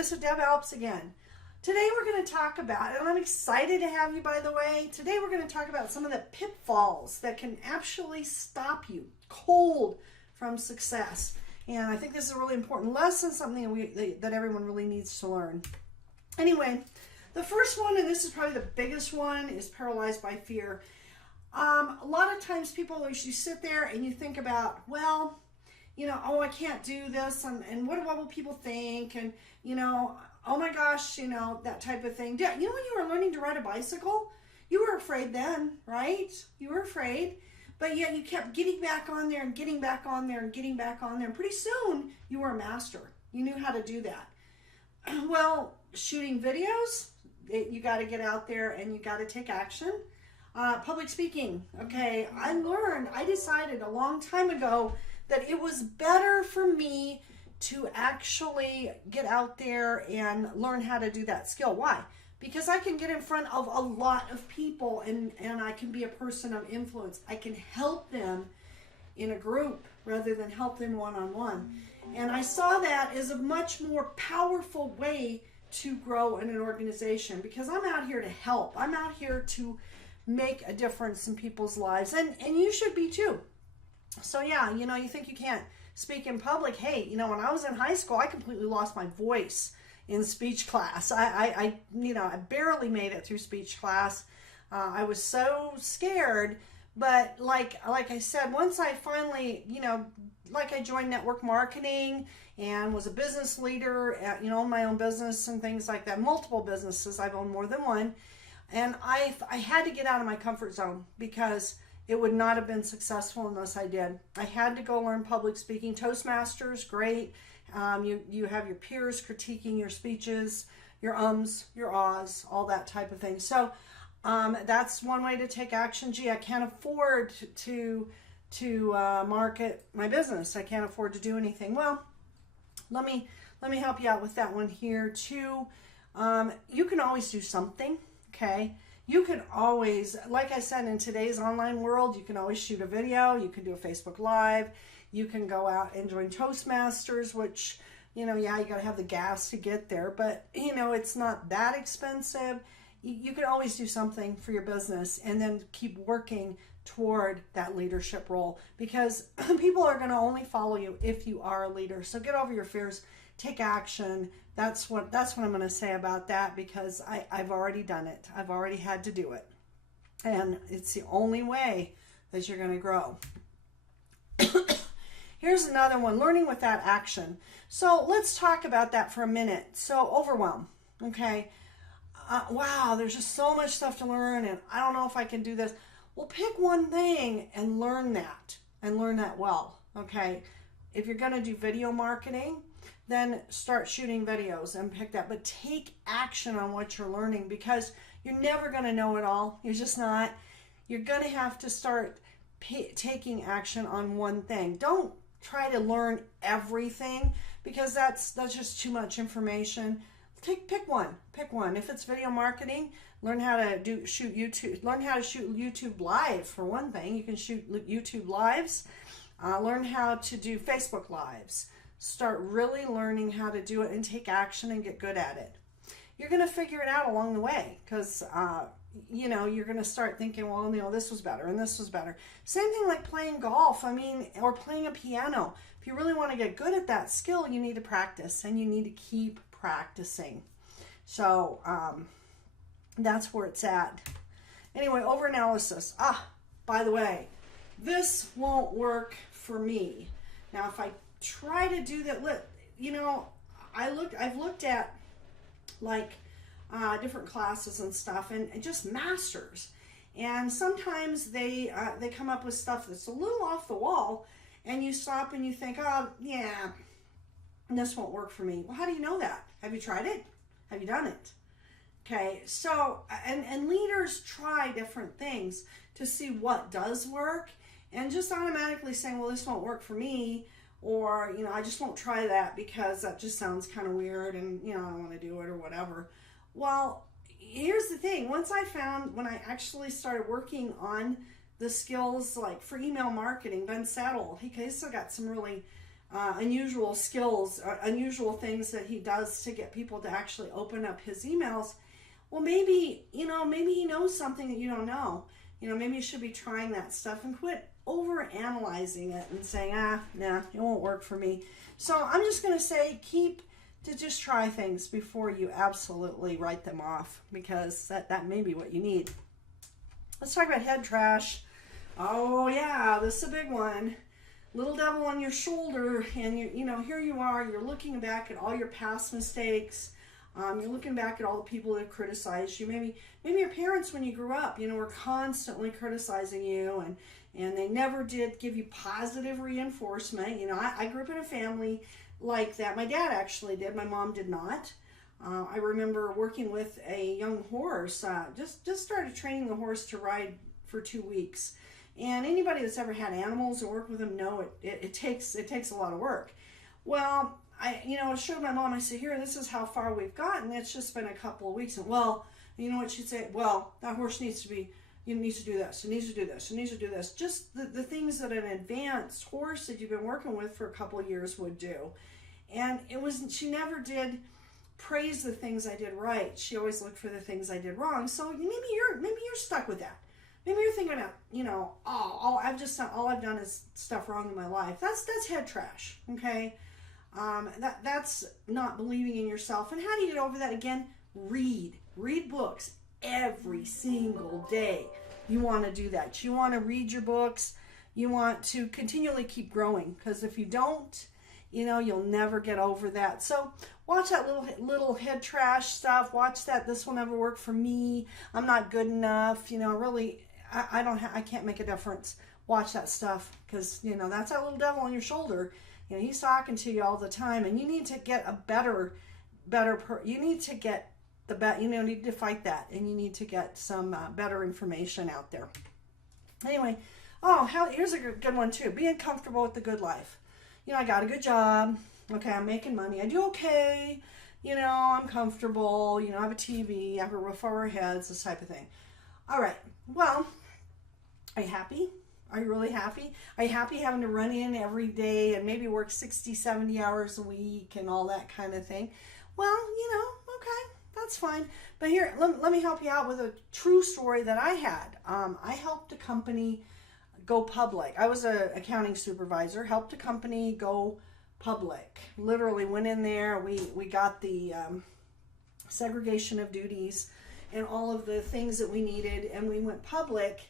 this is Deb Alps again. Today we're going to talk about, and I'm excited to have you by the way, today we're going to talk about some of the pitfalls that can actually stop you cold from success. And I think this is a really important lesson, something that everyone really needs to learn. Anyway, the first one, and this is probably the biggest one, is paralyzed by fear. A lot of times people, you sit there and you think about, well, you know, oh, I can't do this, and what will people think, and, you know, oh my gosh, you know, that type of thing. You know, when you were learning to ride a bicycle, you were afraid then, right? You were afraid, but yet you kept getting back on there and getting back on there and getting back on there, and pretty soon you were a master. You knew how to do that. Well, shooting videos, you got to get out there and you got to take action. Public speaking, okay, I decided a long time ago that it was better for me to actually get out there and learn how to do that skill. Why? Because I can get in front of a lot of people and I can be a person of influence. I can help them in a group rather than help them one-on-one. And I saw that as a much more powerful way to grow in an organization, because I'm out here to help. I'm out here to make a difference in people's lives, and you should be too. So yeah, you know, you think you can't speak in public. Hey, you know, when I was in high school, I completely lost my voice in speech class. I barely made it through speech class. I was so scared, but like I said, once I finally, you know, like I joined network marketing and was a business leader at, you know, my own business and things like that, multiple businesses. I've owned more than one. And I had to get out of my comfort zone because it would not have been successful unless I did. I had to go learn public speaking. Toastmasters, great. You have your peers critiquing your speeches, your ums, your ahs, all that type of thing. So that's one way to take action. Gee, I can't afford to market my business. I can't afford to do anything. Well, let me help you out with that one here too. You can always do something. Okay, you can always, like I said, in today's online world, you can always shoot a video, you can do a Facebook Live, you can go out and join Toastmasters, which, you know, yeah, you got to have the gas to get there, but, you know, it's not that expensive. You can always do something for your business and then keep working toward that leadership role, because people are going to only follow you if you are a leader. So get over your fears, take action. That's what I'm going to say about that, because I've already done it. I've already had to do it. And it's the only way that you're going to grow. Here's another one, learning without action. So let's talk about that for a minute. So overwhelm, okay? Wow, there's just so much stuff to learn and I don't know if I can do this. Well, pick one thing and learn that well, okay? If you're going to do video marketing, then start shooting videos and pick that. But take action on what you're learning, because you're never going to know it all. You're just not. You're going to have to start taking action on one thing. Don't try to learn everything, because that's just too much information. Pick one. Pick one. If it's video marketing, learn how to shoot YouTube. Learn how to shoot YouTube Live for one thing. You can shoot YouTube Lives. Learn how to do Facebook Lives. Start really learning how to do it and take action and get good at it. You're going to figure it out along the way, because, you know, you're going to start thinking, well, you know, this was better and this was better. Same thing like playing golf, or playing a piano. If you really want to get good at that skill, you need to practice and you need to keep practicing. So that's where it's at. Anyway, overanalysis. By the way, this won't work for me. Now, if I try to do that, you know, I've looked at like different classes and stuff, and just masters, and sometimes they come up with stuff that's a little off the wall, and you stop and you think, oh yeah, this won't work for me. Well, how do you know that? Have you tried it? Have you done it? Okay, so and leaders try different things to see what does work, and just automatically saying, well, this won't work for me, or, you know, I just won't try that because that just sounds kind of weird and, you know, I don't want to do it or whatever. Well, here's the thing. Once I found, when I actually started working on the skills, like for email marketing, Ben Saddle, he's still got some really unusual skills, unusual things that he does to get people to actually open up his emails. Well, maybe, maybe he knows something that you don't know. Maybe you should be trying that stuff and quit over analyzing it and saying, nah, it won't work for me. So I'm just going to say, just try things before you absolutely write them off, because that may be what you need. Let's talk about head trash. Oh yeah, this is a big one. Little devil on your shoulder, and here you are, you're looking back at all your past mistakes. You're looking back at all the people that have criticized you. Maybe your parents, when you grew up, were constantly criticizing you, and they never did give you positive reinforcement. I grew up in a family like that. My dad actually did. My mom did not. I remember working with a young horse. Just started training the horse to ride for 2 weeks. And anybody that's ever had animals or worked with them know it takes a lot of work. Well, I showed my mom. I said, here, this is how far we've gotten. It's just been a couple of weeks. And well, you know what she'd say? Well, that horse needs to do this. It needs to do this. It needs to do this. Just the things that an advanced horse that you've been working with for a couple of years would do. And she never did praise the things I did right. She always looked for the things I did wrong. So maybe you're stuck with that. Maybe you're thinking about, all I've done is stuff wrong in my life. That's head trash. Okay. That's not believing in yourself. And how do you get over that? Again, read books every single day. You want to do that. You want to read your books. You want to continually keep growing, because if you don't, you'll never get over that. So watch that little head trash stuff. Watch that. This will never work for me. I'm not good enough. Really, I can't make a difference. Watch that stuff, because that's that little devil on your shoulder. He's talking to you all the time, and you need to get you need to get need to fight that, and you need to get some better information out there. Anyway, here's a good one too. Being comfortable with the good life. I got a good job. Okay, I'm making money. I do okay. I'm comfortable. I have a TV. I have a roof over our heads, this type of thing. All right. Well, are you happy? Are you really happy? Are you happy having to run in every day and maybe work 60, 70 hours a week and all that kind of thing? Well, okay, that's fine. But here, let me help you out with a true story that I had. I helped a company go public. I was an accounting supervisor, helped a company go public. Literally went in there. We got the segregation of duties and all of the things that we needed, and we went public.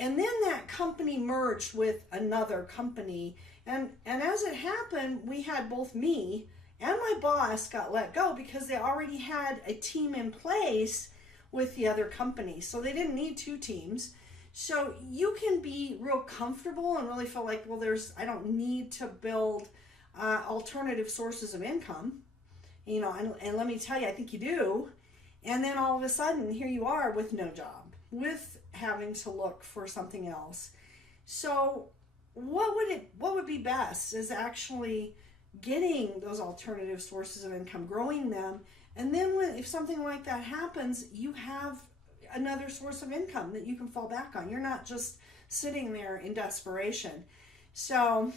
And then that company merged with another company. And as it happened, we had both me and my boss got let go because they already had a team in place with the other company. So they didn't need two teams. So you can be real comfortable and really feel like, well, I don't need to build alternative sources of income. And let me tell you, I think you do. And then all of a sudden, here you are with no job, with having to look for something else. So what would be best is actually getting those alternative sources of income, growing them, and then if something like that happens, you have another source of income that you can fall back on. You're not just sitting there in desperation. So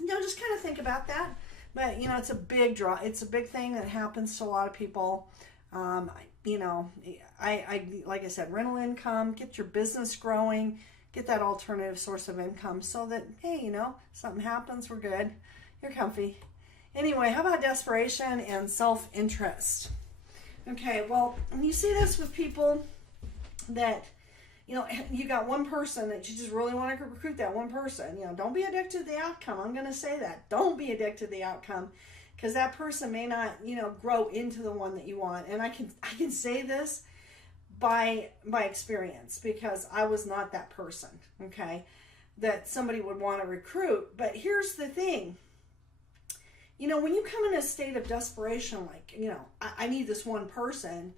just kind of think about that. But it's a big draw. It's a big thing that happens to a lot of people. I like I said, rental income, get your business growing, get that alternative source of income so that, hey, something happens, we're good. You're comfy. Anyway, how about desperation and self-interest? Okay, well, you see this with people that, you got one person that you just really want to recruit, that one person. Don't be addicted to the outcome. I'm going to say that. Don't be addicted to the outcome, because that person may not, grow into the one that you want. And I can say this by experience, because I was not that person, okay, that somebody would want to recruit. But here's the thing. When you come in a state of desperation, like, I need this one person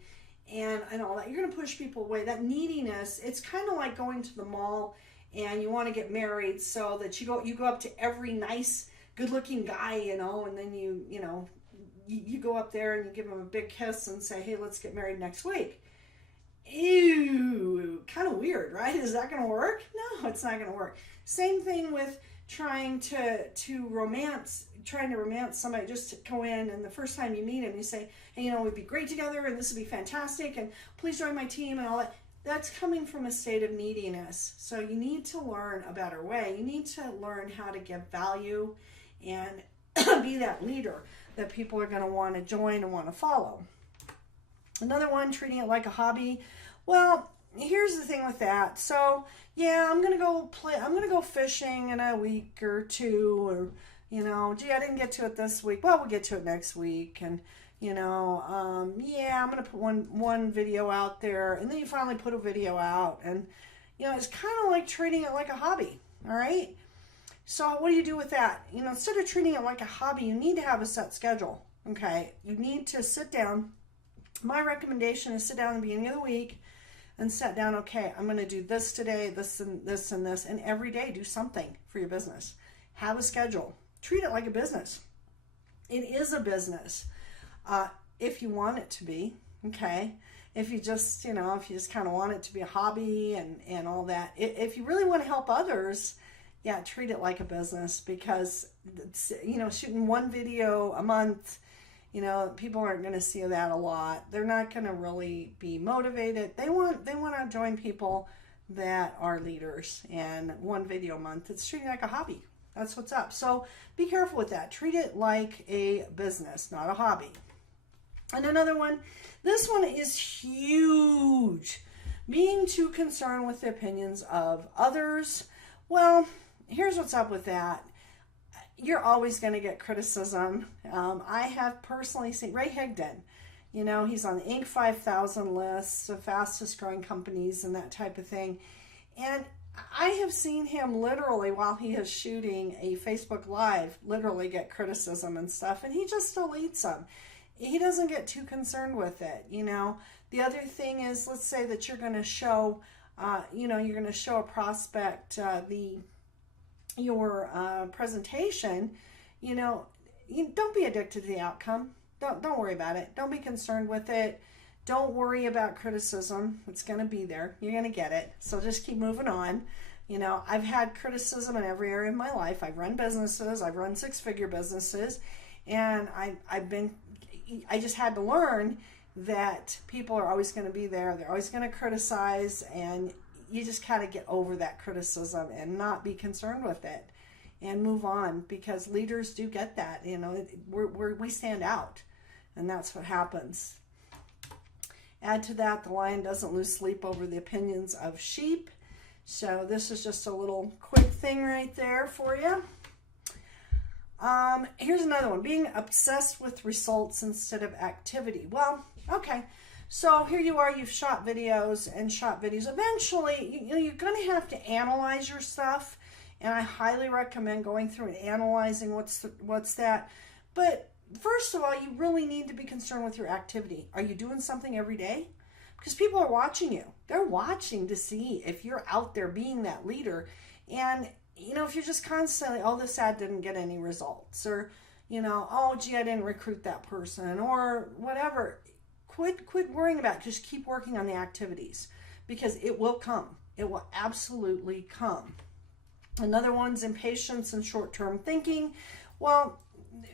and all that, you're going to push people away. That neediness, it's kind of like going to the mall and you want to get married, so that you go up to every nice, good-looking guy, and then you go up there and you give him a big kiss and say, hey, let's get married next week. Ew, kind of weird, right? Is that going to work? No, it's not going to work. Same thing with trying to romance somebody, just to go in and the first time you meet him, you say, hey, you know, we'd be great together and this would be fantastic and please join my team and all that. That's coming from a state of neediness. So you need to learn a better way. You need to learn how to give value and be that leader that people are going to want to join and want to follow. Another one, treating it like a hobby. Well, here's the thing with that. So yeah, I'm going to go fishing in a week or two, or, you know, gee, I didn't get to it this week. Well, we'll get to it next week. And, you know, yeah, I'm going to put one video out there, and then you finally put a video out, and, you know, it's kind of like treating it like a hobby. All right. So what do you do with that? You know, instead of treating it like a hobby, you need to have a set schedule. Okay. You need to sit down. My recommendation is sit down at the beginning of the week and set down, okay, I'm going to do this today, this and this and this, and every day do something for your business. Have a schedule. Treat it like a business. It is a business if you want it to be, okay? If you just, you know, if you just kind of want it to be a hobby and all that. If you really want to help others, yeah, treat it like a business, because, you know, shooting one video a month, you know, people aren't going to see that a lot. They're not going to really be motivated. They want to join people that are leaders, and one video a month, it's treating it like a hobby. That's what's up. So be careful with that. Treat it like a business, not a hobby. And another one, this one is huge. Being too concerned with the opinions of others. Well, here's what's up with that. You're always going to get criticism. I have personally seen Ray Higdon. You know, he's on the Inc. 5000 list of fastest growing companies and that type of thing. And I have seen him literally, while he is shooting a Facebook Live, literally get criticism and stuff, and he just deletes them. He doesn't get too concerned with it, you know. The other thing is, let's say that you're going to show, you know, you're going to show a prospect your presentation. You know, don't be addicted to the outcome. Don't worry about it. Don't be concerned with it. Don't worry about criticism. It's going to be there. You're going to get it. So just keep moving on. You know, I've had criticism in every area of my life. I've run businesses. I've run six-figure businesses. And I just had to learn that people are always going to be there. They're always going to criticize, and you just kind of get over that criticism and not be concerned with it and move on, because leaders do get that. You know, we stand out, and that's what happens. Add to that, the lion doesn't lose sleep over the opinions of sheep. So this is just a little quick thing right there for you. Here's another one, being obsessed with results instead of activity. Well, okay. So here you are, you've shot videos. Eventually, you know, you're going to have to analyze your stuff, and I highly recommend going through and analyzing what's that. But first of all, you really need to be concerned with your activity. Are you doing something every day? Because people are watching you. They're watching to see if you're out there being that leader. And, you know, if you're just constantly, oh, this ad didn't get any results, or, you know, oh, gee, I didn't recruit that person, or whatever. Quit worrying about it. Just keep working on the activities, because it will come. It will absolutely come. Another one's impatience and short-term thinking. Well,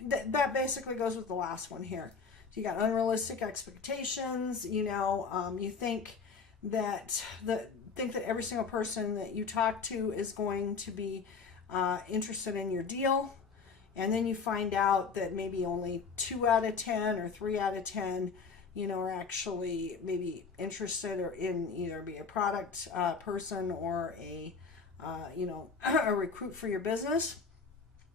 that basically goes with the last one here. So you got unrealistic expectations. You know, you think that every single person that you talk to is going to be interested in your deal, and then you find out that maybe only 2 out of 10 or 3 out of 10, you know, are actually maybe interested or in either be a product person or a you know, a recruit for your business.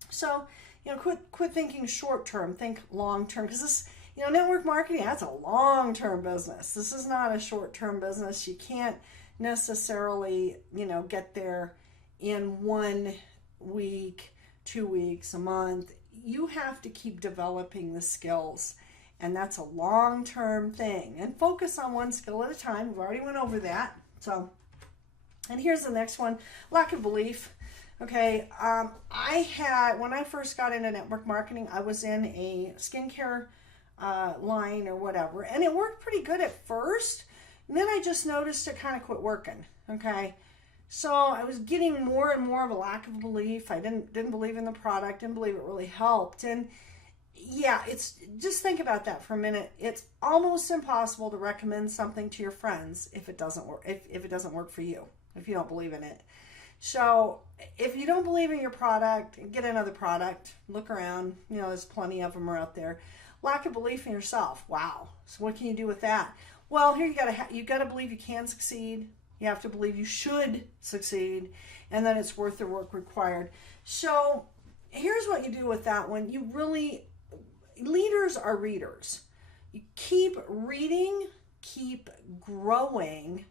So, you know, quit thinking short term, think long term, because this, you know, network marketing, that's a long term business. This is not a short term business. You can't necessarily, you know, get there in 1 week, 2 weeks, a month. You have to keep developing the skills, and that's a long term thing. And focus on one skill at a time. We've already went over that. So, and here's the next one, lack of belief. Okay, when I first got into network marketing, I was in a skincare line or whatever, and it worked pretty good at first, and then I just noticed it kind of quit working. Okay, So I was getting more and more of a lack of belief. I didn't believe in the product, didn't believe it really helped. And yeah, it's just think about that for a minute. It's almost impossible to recommend something to your friends if it doesn't work, if it doesn't work for you, if you don't believe in it. So if you don't believe in your product, get another product. Look around. You know, there's plenty of them out there. Lack of belief in yourself. Wow. So what can you do with that? Well, here you gotta believe you can succeed. You have to believe you should succeed, and that it's worth the work required. So here's what you do with that one. You really, leaders are readers. You keep reading, keep growing,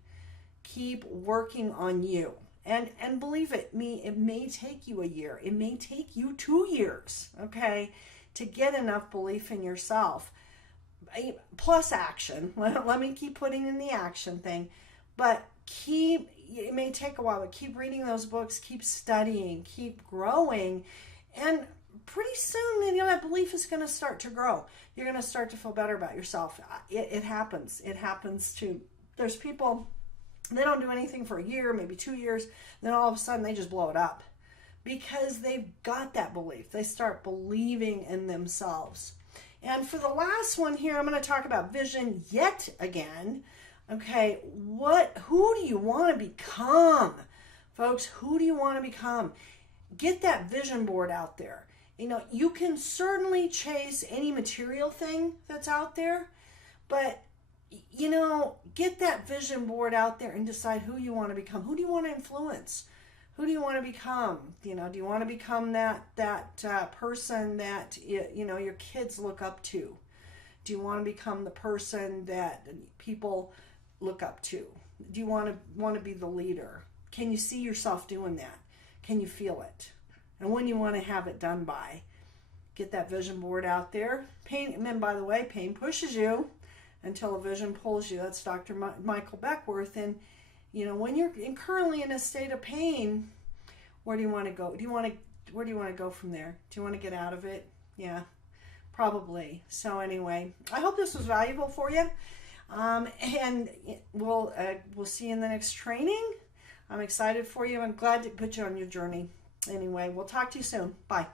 keep working on you. And believe it may take you a year. It may take you 2 years, okay, to get enough belief in yourself. Plus action. Let me keep putting in the action thing. But it may take a while, but keep reading those books, keep studying, keep growing. And pretty soon, that belief is going to start to grow. You're going to start to feel better about yourself. It happens. It happens to, there's people, they don't do anything for a year, maybe 2 years, then all of a sudden they just blow it up because they've got that belief. They start believing in themselves. And for the last one here, I'm going to talk about vision yet again. Okay, who do you want to become? Folks, who do you want to become? Get that vision board out there. You can certainly chase any material thing that's out there, but get that vision board out there and decide who you want to become. Who do you want to influence? Who do you want to become? Do you want to become that person that your kids look up to? Do you want to become the person that people look up to? Do you want to be the leader? Can you see yourself doing that? Can you feel it? And when you want to have it done by, get that vision board out there. Pain, and then by the way, pain pushes you until a vision pulls you. That's Dr. Michael Beckworth. And when you're currently in a state of pain, where do you want to go? Where do you want to go from there? Do you want to get out of it? Yeah, probably. So anyway, I hope this was valuable for you. And we'll see you in the next training. I'm excited for you. I'm glad to put you on your journey. Anyway, we'll talk to you soon. Bye.